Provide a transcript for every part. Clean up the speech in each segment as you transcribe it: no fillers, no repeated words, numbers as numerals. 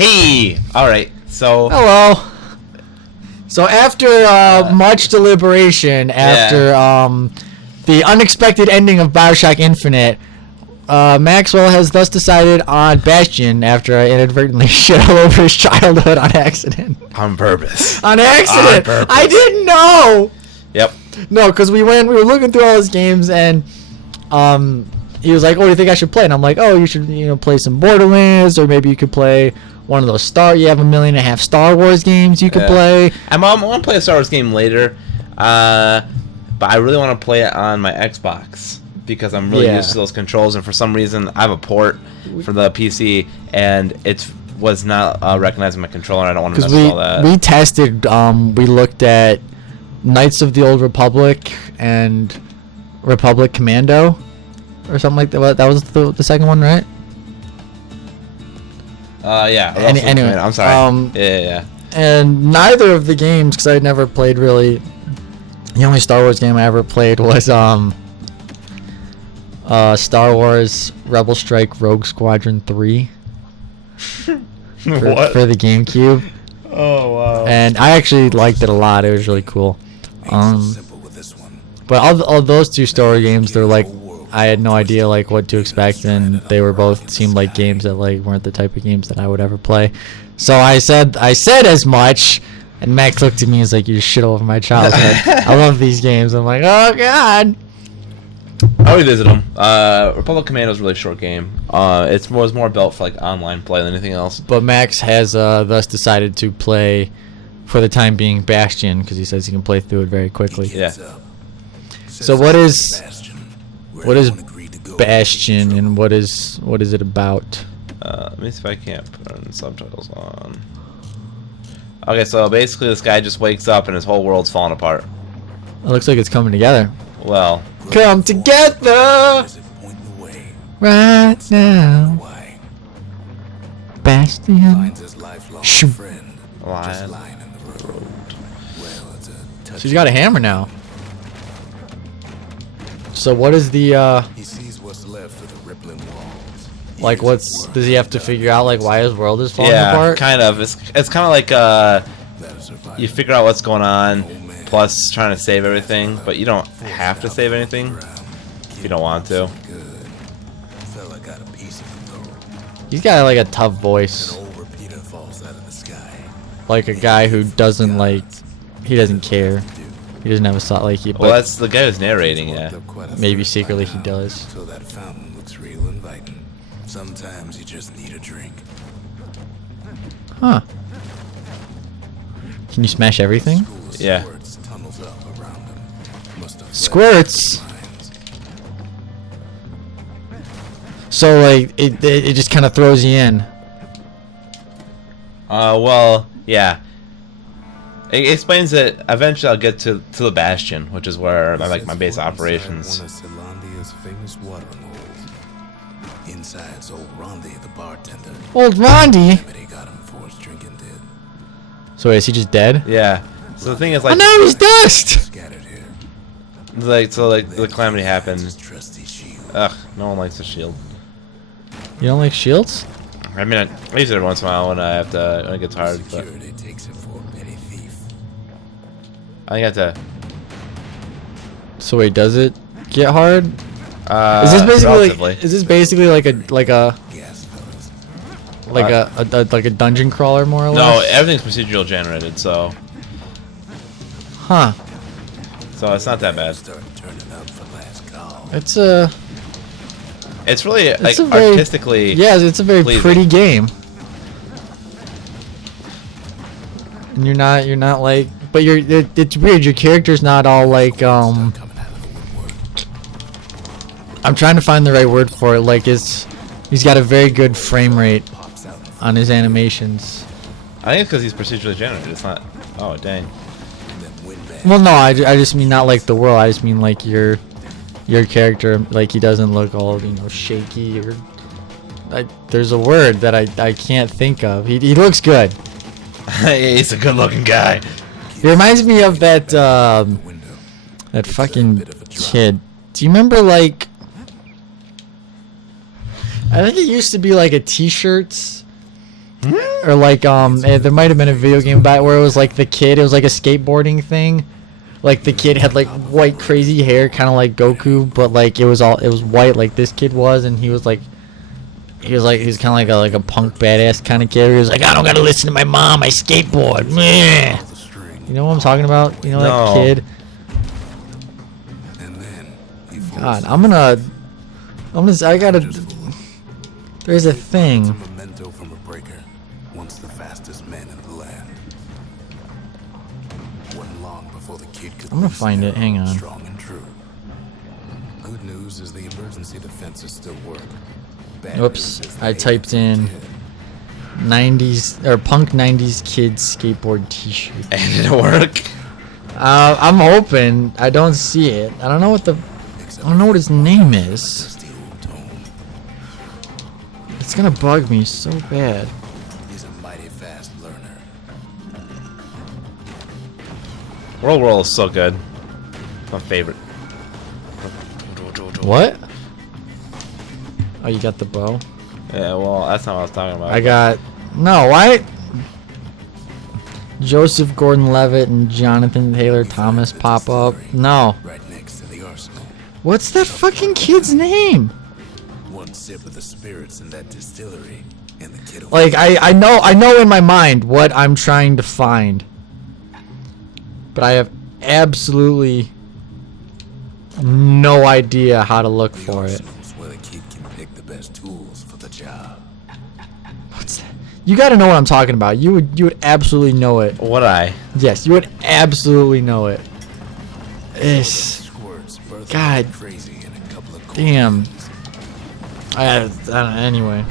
Hey! Alright, so... Hello. So after much deliberation, after the unexpected ending of Bioshock Infinite, Maxwell has thus decided on Bastion after I inadvertently shit all over his childhood on accident. On purpose. On accident! On purpose. I didn't know! Yep. No, because we were looking through all his games, and he was like, "Oh, do you think I should play?" And I'm like, "Oh, you should, play some Borderlands, or maybe you could play one of those You have 1.5 million Star Wars games you could play." I want to play a Star Wars game later, but I really want to play it on my Xbox because I'm really used to those controls, and for some reason I have a port for the PC, and it was not recognizing my controller. I don't want to mess with all that. We tested. We looked at Knights of the Old Republic and Republic Commando, or something like that. That was the second one, right? Yeah. Anyway, I'm sorry. Yeah. And neither of the games, because I had never played really. The only Star Wars game I ever played was Star Wars Rebel Strike Rogue Squadron 3 for the GameCube. Oh wow. And I actually liked it a lot. It was really cool. But all those two story games, they're like, I had no idea like what to expect, and they were both seemed like games that like weren't the type of games that I would ever play. So I said as much, and Max looked at me and was like, "You just shit all over my childhood. I love these games." I'm like, "Oh God." I'll revisit them. Republic Commando is a really short game. It was more built for like online play than anything else. But Max has thus decided to play, for the time being, Bastion, because he says he can play through it very quickly. Yeah. So what is Bastion, and what is it about? Let me see if I can't put subtitles on. Okay, so basically this guy just wakes up and his whole world's falling apart. It looks like it's coming together. Well, Come together right now. Bastion. Shoot. So he's got a hammer now. So what is the He sees what's left of the rippling walls. like does he have to figure out like why his world is falling yeah, apart? kind of. It's kind of like you figure out what's going on, plus trying to save everything, but you don't have to save anything if you don't want to. Fella got a piece of him though. He's got like a tough voice, Old repeater falls out of the sky. like a guy who doesn't he doesn't care. He doesn't have a thought like he. Well, But that's the guy who's narrating, yeah. maybe secretly he does. So that fountain looks real inviting. Sometimes you just need a drink. Huh? Can you smash everything? Yeah. Tunnels up around him. Must have Squirts. So like it just kind of throws you in. Well, yeah. It explains that eventually I'll get to the Bastion, which is where I like my base of operations. One of Celandia's famous water holes. Inside's old Rondi, the bartender. Old Rondi. But he got him before his drinking did. So is he just dead? Yeah. So the thing is, Oh like, no, he's dust. Scattered here. the calamity happened. His trusty shield. Ugh, no one likes the shield. You don't like shields? I mean, I use it every once in a while when when it gets hard, but Security takes it for a petty thief. I think I have to. So wait, does it get hard? Is Is this basically like a Gas fellas. like a dungeon crawler more or No, less? everything's procedural generated, so Huh? it's not that bad. Start turning up for last call. It's a It's really like a very- artistically. yeah, it's a very pleasing. pretty game. And you're not like, but it's weird. Your character's not all like Coming out of the woodwork. I'm trying to find the right word for it. Like he's got a very good frame rate Pops out in front on his animations. I think it's because he's procedurally generated. It's not. Oh dang. and then win back. Well, no, I just mean not like the world. I just mean like your character. Like he doesn't look all shaky or. There's a word that I can't think of. He looks good. He's a good-looking guy. He reminds me of that Window. that fucking kid. Do you remember like? I think it used to be like a T-shirts or like there might have been a video game about it where it was like the kid. It was like a skateboarding thing. Like the kid had like white crazy hair, kind of like Goku, but like it was white, like this kid was, and he was kind of like a punk badass kind of kid. He was like, I don't gotta listen to my mom. I skateboard. Meh. You know what I'm talking about? You know that kid. God, I gotta. There's a thing. Memento from a breaker, once the fastest man in the land. Wasn't long before the kid could. I'm gonna find it. Hang on. Strong and true. Good news is the emergency defenses still work. Oops, I typed in 90s or punk 90s kids skateboard T-shirt. And did it work? I'm hoping. I don't see it. I don't know what his name is. It's gonna bug me so bad. He's a mighty fast learner. World is so good. My favorite. What? Oh, you got the bow? Yeah, well, that's not what I was talking about. I got... No, why? Joseph Gordon-Levitt and Jonathan Taylor Thomas pop up. No. Right next to the arsenal. What's that fucking kid's name? One sip of the spirits in that distillery, and the kid. Like, I know in my mind what I'm trying to find. But I have absolutely no idea how to look for it. Where the kid can pick the best tools for the job. What's that? You gotta know what I'm talking about. You would absolutely know it. Would I? Yes, you would absolutely know it. God damn. Anyway.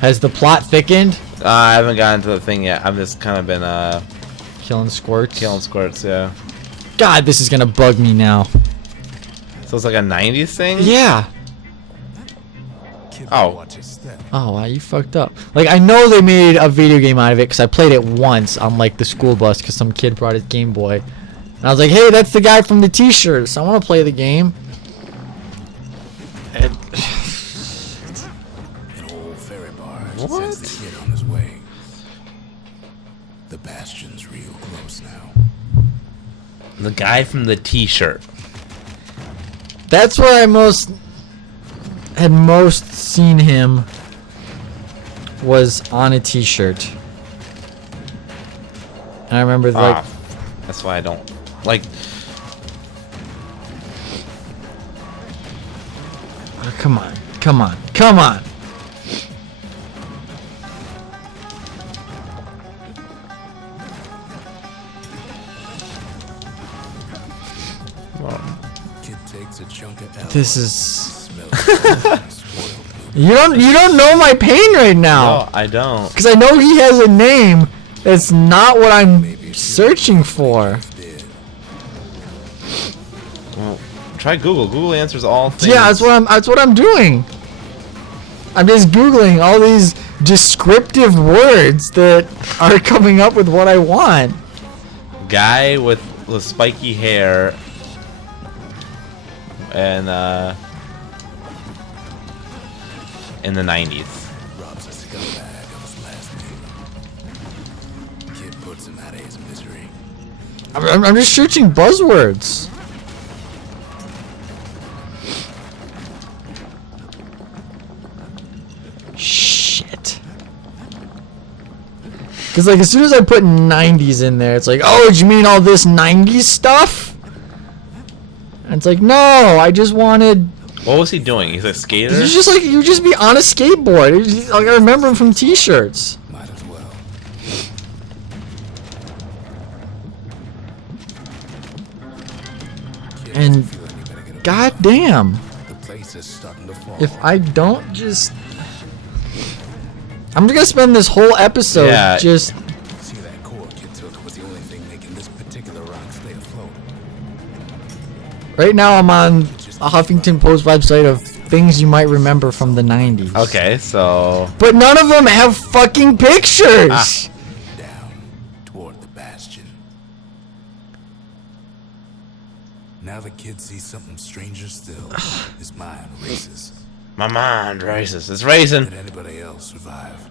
Has the plot thickened? I haven't gotten to the thing yet. I've just kind of been Killing squirts? killing squirts, yeah. God, this is gonna bug me now. So it's like a 90s thing? Yeah. Oh. Oh, wow, you fucked up. Like, I know they made a video game out of it because I played it once on, like, the school bus because some kid brought his Game Boy. And I was like, hey, that's the guy from the t-shirt, so I want to play the game. An old ferry barge sends the kid on his way. The Bastion's real close now. The guy from the t-shirt. That's where I had most seen him was on a t-shirt. And I remember like that's why I don't like. Oh, come on. Come on. Kid takes a chunk of this is You don't know my pain right now. No, I don't. Because I know he has a name that's not what I'm searching for. Well, try Google. Google answers all things. Yeah, that's what I'm doing. I'm just Googling all these descriptive words that are coming up with what I want. Guy with the spiky hair and in the 90s. Robs a scumbag of his last name. Kid puts him out of his misery. I'm just searching buzzwords. Shit. Because, like, as soon as I put 90s in there, it's like, oh, do you mean all this 90s stuff? And it's like, no, I just wanted... What was he doing? He's a skater? He's just like, you just be on a skateboard. Like, I remember him from t-shirts. Might as well. And, goddamn. The place is starting to fall. If I don't just... I'm gonna spend this whole episode just... See, that core kid took was the only thing making this particular rock stay afloat. Right now I'm on a Huffington Post website of things you might remember from the 90s. Okay, so... But none of them have fucking pictures! Down toward the Bastion. Now the kid sees something stranger still. His mind races. My mind races. It's racing. Did anybody else survive?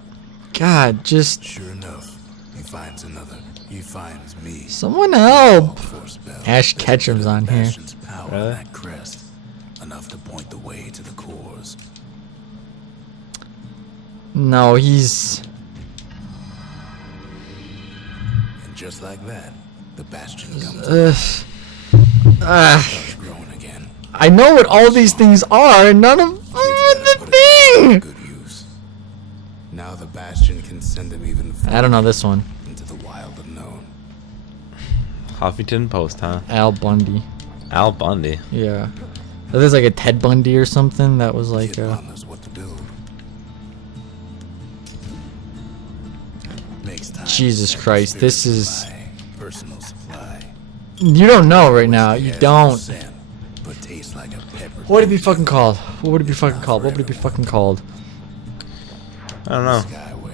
God, just Sure enough, he finds another. He finds me. someone help. Force bell. Ash Ketchum's on here. Bastion's power Really? on that crest, enough to point the way to the cores. No, he's. And just like that, the Bastion comes Ugh. growing again. I know what all these things are, and none of them are the thing. Good use. Now the Bastion can send him even I don't know this one. into the wild unknown. Huffington Post, huh? Al Bundy. Al Bundy. Yeah. There's like a Ted Bundy or something that was like. Kid Bond knows what to do. Makes time Jesus to Christ, sacrifice this is. supply, personal supply. You don't know right now. You Has no don't. scent, but tastes like a pepper. What would it be fucking called? What would it be fucking called? What would it be fucking called? I don't know. Skyway.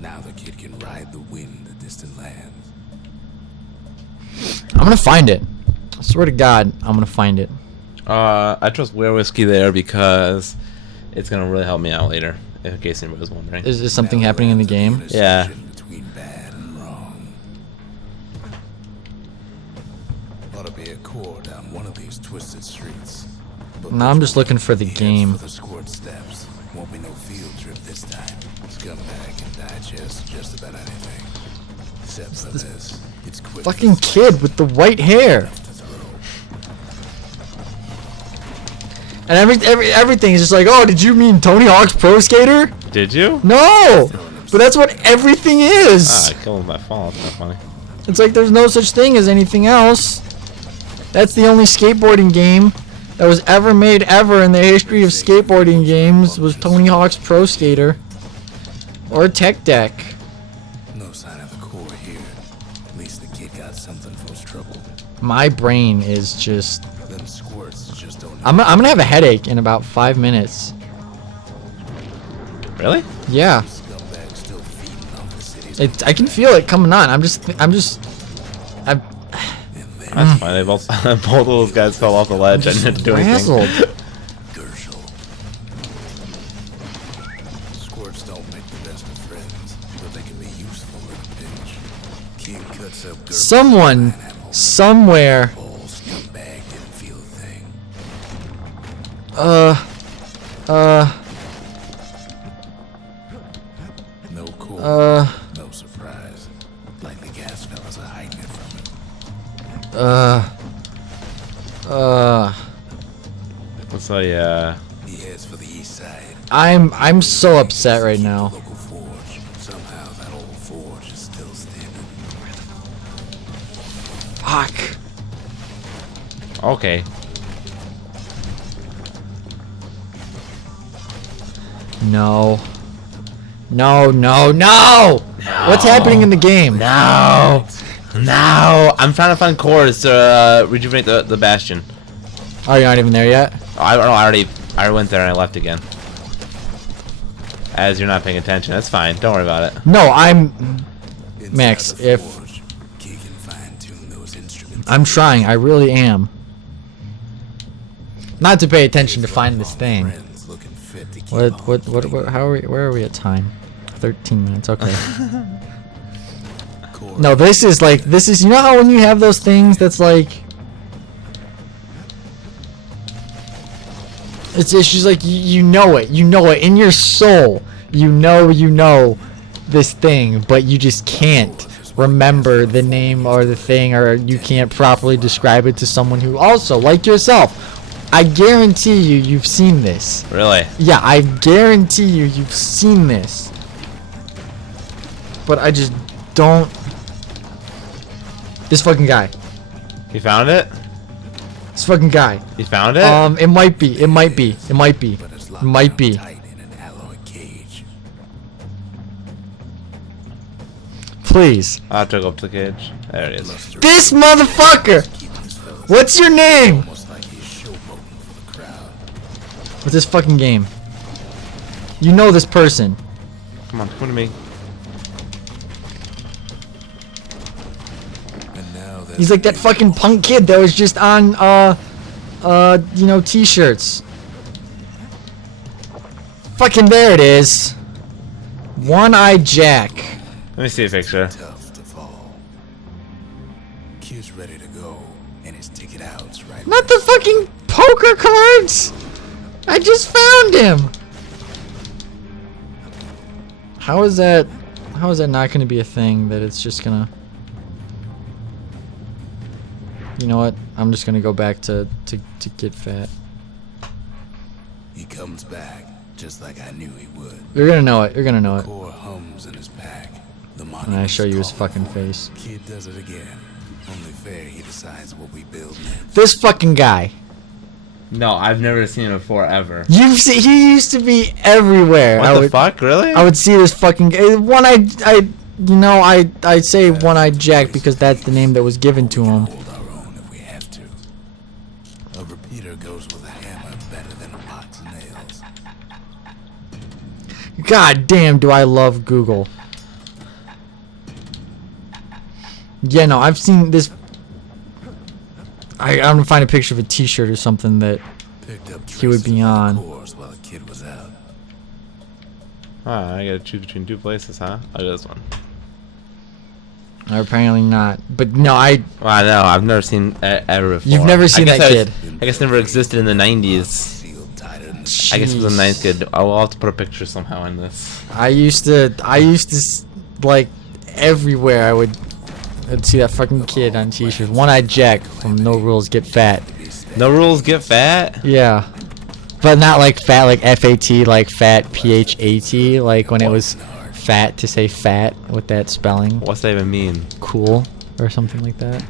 Now the kid can ride the wind to distant lands. I'm gonna find it. I swear to God, I'm gonna find it. I trust Where Whiskey there because it's gonna really help me out later. In case anybody was wondering. Is something happening in the game? Yeah. Between bad and wrong. Ought to be a core down one of these twisted streets. But No, I'm just looking for the he heads game. For the scored steps. Won't be no field trip this time. Scumbag can digest just about anything. Except for this. It's quick. Fucking kid with the white hair. to throw. And everything is just like, oh, did you mean Tony Hawk's Pro Skater? Did you? No! But that's what everything is! Ah, I killed him by fall. That's not funny. It's like there's no such thing as anything else. That's the only skateboarding game that was ever made ever in the history of skateboarding games was Tony Hawk's Pro Skater. Or Tech Deck. No sign of the core here. At least the kid got something for his trouble. My brain is just... Them squirts just don't. I'm gonna have a headache in about 5 minutes. Really? Yeah. Scumbag still feeding off the city's I can feel it coming on. I'm That's fine. They both both of those guys fell off the ledge. I didn't do anything. frazzled. Gershel. Squirts don't make the best of friends, but they can be useful in a pinch. Kid cuts up Gershel. Someone, somewhere, Old scumbag didn't feel a thing. No core. No surprise. Like the gas fellas are hiding it from him. So yeah. He heads for the east side. I'm so upset right now. Local forge. Somehow that old forge is still standing. Fuck. Okay. No. No, no, no! What's happening in the game? No. No. I'm trying to find cores to rejuvenate the Bastion. Oh, you're not even there yet? Oh, I don't know. I already went there and I left again. As you're not paying attention, that's fine. Don't worry about it. No, I'm... Inside Max, the if... forge, Key can fine-tune those instruments. I'm trying, I really am. Not to pay attention to find this thing. Friends looking fit to keep What, how are we, where are we at time? 13 minutes, okay. core. No, this is, you know how when you have those things that's like... It's just like, you know it in your soul. You know this thing, but you just can't remember the name or the thing, or you can't properly describe it to someone who also, like yourself, I guarantee you've seen this. Really? Yeah, I guarantee you've seen this. But I just don't... This fucking guy. You found it? This fucking guy. You found it? It might be. It might be. It might be. But it's It locked might down be. tight in an alloy cage. Please. I'll have to go up to the cage. There it is. This motherfucker! Keeping his fellas What's your name? almost like he's showboating for the crowd. What's this fucking game? You know this person. Come on, come to me. And now that He's like that fucking punk kid that was just on, t-shirts. Fucking there it is. One-Eyed Jack. Let me see a picture. Tough to fall. Kid's ready to go, and his ticket out's right. Not the fucking poker cards! I just found him! How is that not gonna be a thing that it's just gonna... You know what? I'm just gonna go back to get fat. He comes back, just like I knew he would. You're gonna know it. You're gonna know it. Core hums in his pack. The When I show you his fucking face. Kid does it again. Only fair he decides what we build next. This fucking guy. No, I've never seen him before ever. He used to be everywhere. What the fuck? Really? I would see this fucking I'd say One-Eyed Jack because that's the name that was given to him. Hold our own if we have to. A repeater goes with a hammer better than a box of nails. God damn, do I love Google. Yeah, no, I've seen this. I'm gonna find a picture of a T-shirt or something that Picked up he would be traces of the on. cores while the kid was out. I gotta choose between two places, huh? Oh, this one. Or apparently not. But no, Well, I know. I've never seen ever before. You've never seen I guess that I was- kid. I guess never existed in the 90s. Sealed tighter than I guess it was a Jeez. ninth kid. I'll have to put a picture somehow in this. I used to like everywhere I'd see that fucking kid on T-shirts. One-Eyed Jack from No Rules Get Fat. No rules get fat. Yeah, but not like fat like F-A-T, like fat P-H-A-T, like when it was fat to say fat with that spelling. What's that even mean? Cool or something like that.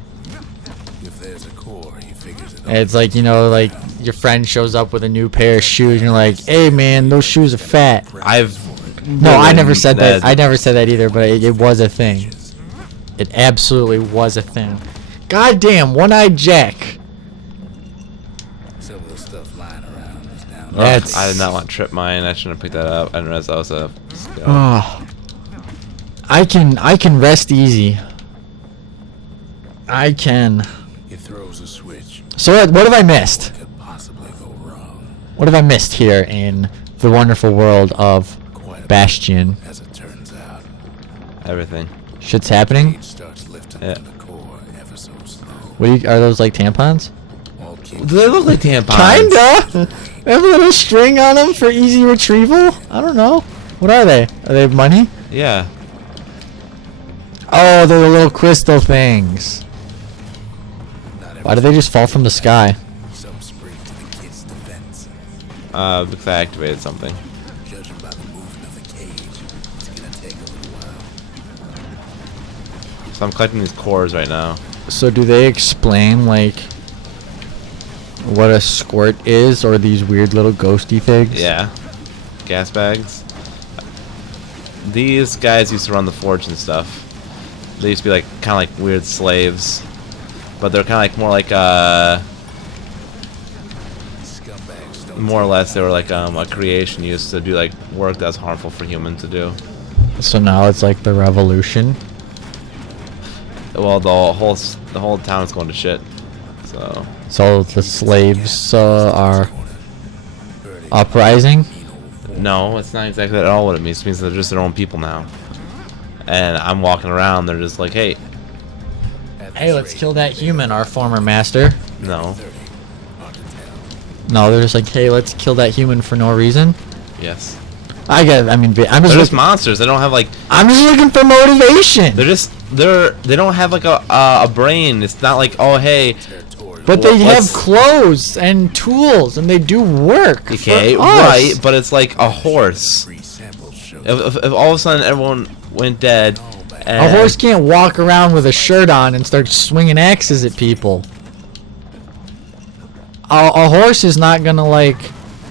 if there's a core, he figures it out. And it's like, you know, like your friend shows up with a new pair of shoes and you're like, hey man, those shoes are fat. No, I never said that. I never said that either, but it was a thing. It absolutely was a thing. Goddamn, One-Eyed Jack. Some of the stuff lying around is down. That's- I did not want Trip Mine. I shouldn't have picked that up. I didn't realize that was a skill. Oh, I can rest easy. I can. He throws a switch. So what have I missed? Could possibly go wrong. What have I missed here in the wonderful world of Quite a Bastion? bit, as it turns out. Everything. Shit's happening. It starts lifting Yeah. from the core ever so slow. Are those like tampons? All Do they look like tampons? Kinda. They have a little string on them for easy retrieval. I don't know. What are they? Are they money? Yeah. Oh, they're the little crystal things. Why do they just fall from the sky? Some spring to the kid's defense. Because I activated something. Judging by the movement of the cage, it's gonna take a little while. So I'm collecting these cores right now. So do they explain like what a squirt is, or these weird little ghosty things? Yeah. Gas bags. These guys used to run the forge and stuff. They used to be like kind of like weird slaves, but they're kind of like more like Scumbags don't more or less they were like a creation used to do like work that's harmful for humans to do. So now it's like the revolution. Well, the whole town is going to shit. So So the slaves are uprising. no, it's not exactly at all what it means. It means they're just their own people now. And I'm walking around, they're just like, hey, Hey, let's kill that human, our former master. no, No, they're just like, hey, let's kill that human for no reason. yes. I mean, I'm They're just just monsters. They don't have like looking for motivation. they don't have like a brain. It's not like, oh hey, territorial. But they have Let's- clothes and tools, and they do work. okay, for us. right, but it's like a horse. Free samples show. If all of a sudden everyone went dead, A and horse can't walk around with a shirt on and start swinging axes at people. A horse is not gonna like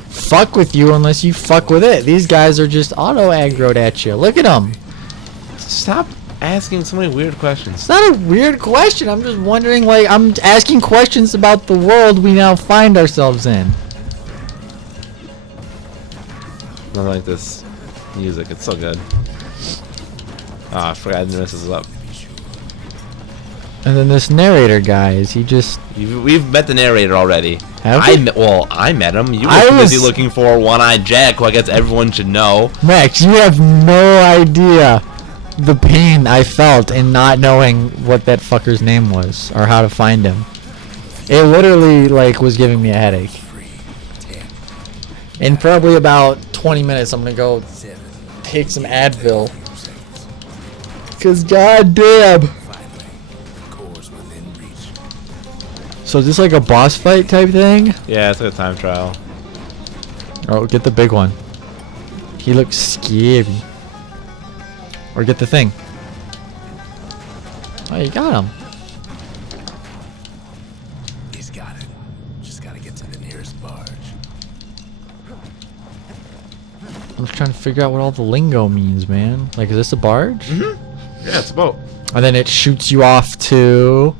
fuck with you unless you fuck with it. These guys are just auto aggroed at you. Look at them. stop asking so many weird questions. It's not a weird question. I'm just wondering, like, I'm asking questions about the world we now find ourselves in. Not like this music. It's so good. Ah, I forgot this is up. And then this narrator guy, is he just... We've met the narrator already. Have we? I met him. You I were busy was- looking for One-Eyed Jack, who I guess everyone should know. Max, you have no idea the pain I felt in not knowing what that fucker's name was or how to find him. It literally like was giving me a headache. In probably about 20 minutes, I'm gonna go take some Advil. Cause goddamn. So is this like a boss fight type thing? Yeah, it's like a time trial. Oh, get the big one. He looks scary. Or get the thing. Oh, you got him. He's got it. Just gotta get to the nearest barge. I'm just trying to figure out what all the lingo means, man. Like, is this a barge? Mm-hmm. Yeah, it's a boat. And then it shoots you off to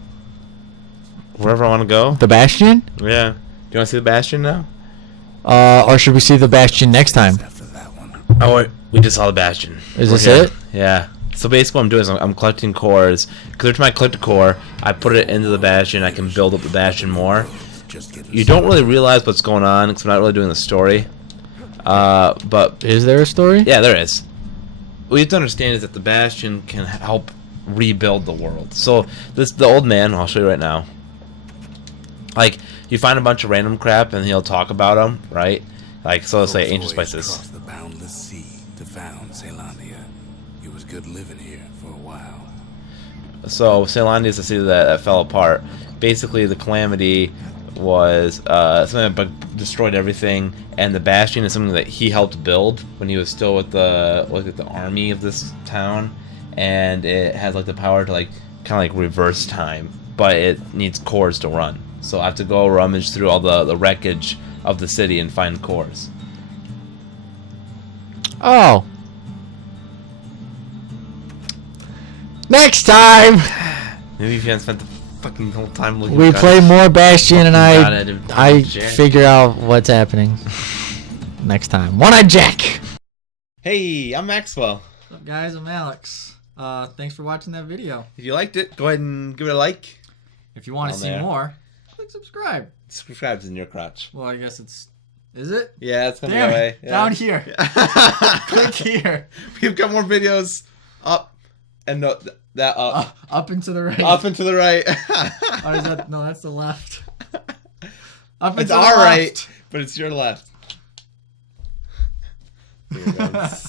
Wherever I want to go. the Bastion? Yeah. Do you want to see the Bastion now? Or should we see the Bastion next time? After that one. Oh, wait. We just saw the Bastion. Is We're this here. it? Yeah. So basically what I'm doing is I'm collecting cores. Because every time I collect a core, I put it into the Bastion. I can build up the Bastion more. Just get You don't really realize what's going on because I'm not really doing the story. But Is there a story? yeah, there is. What you have to understand is that the Bastion can help rebuild the world. So the old man, I'll show you right now. Like, you find a bunch of random crap and he'll talk about them, right? Like, so let's say ancient spices. Across the boundless sea to found Ceylondia. It was good living here for a while. So Ceylondia is a city that fell apart. Basically, the calamity was something that destroyed everything, and the Bastion is something that he helped build when he was still with the army of this town, and it has like the power to like kind of like reverse time, but it needs cores to run. So I have to go rummage through all the wreckage of the city and find cores. Oh. Next time, Maybe if you hadn't spent the fucking whole time looking. we at play more Bastion and God, I didn't I Jack. figure out what's happening. Next time. One-Eyed Jack! Hey, I'm Maxwell. What's up, guys? I'm Alex. Thanks for watching that video. If you liked it, go ahead and give it a like. If you want to Down see there. more, click subscribe. Subscribe's in your crotch. Well, I guess it's... Is it? Yeah, it's coming Damn that it. way. Yeah. Down here. Click here. We've got more videos up and no, that up. Up and to the right. Up and to the right. Or is that... No, that's the left. Up and It's to the our left. right, but it's your left. Here it goes.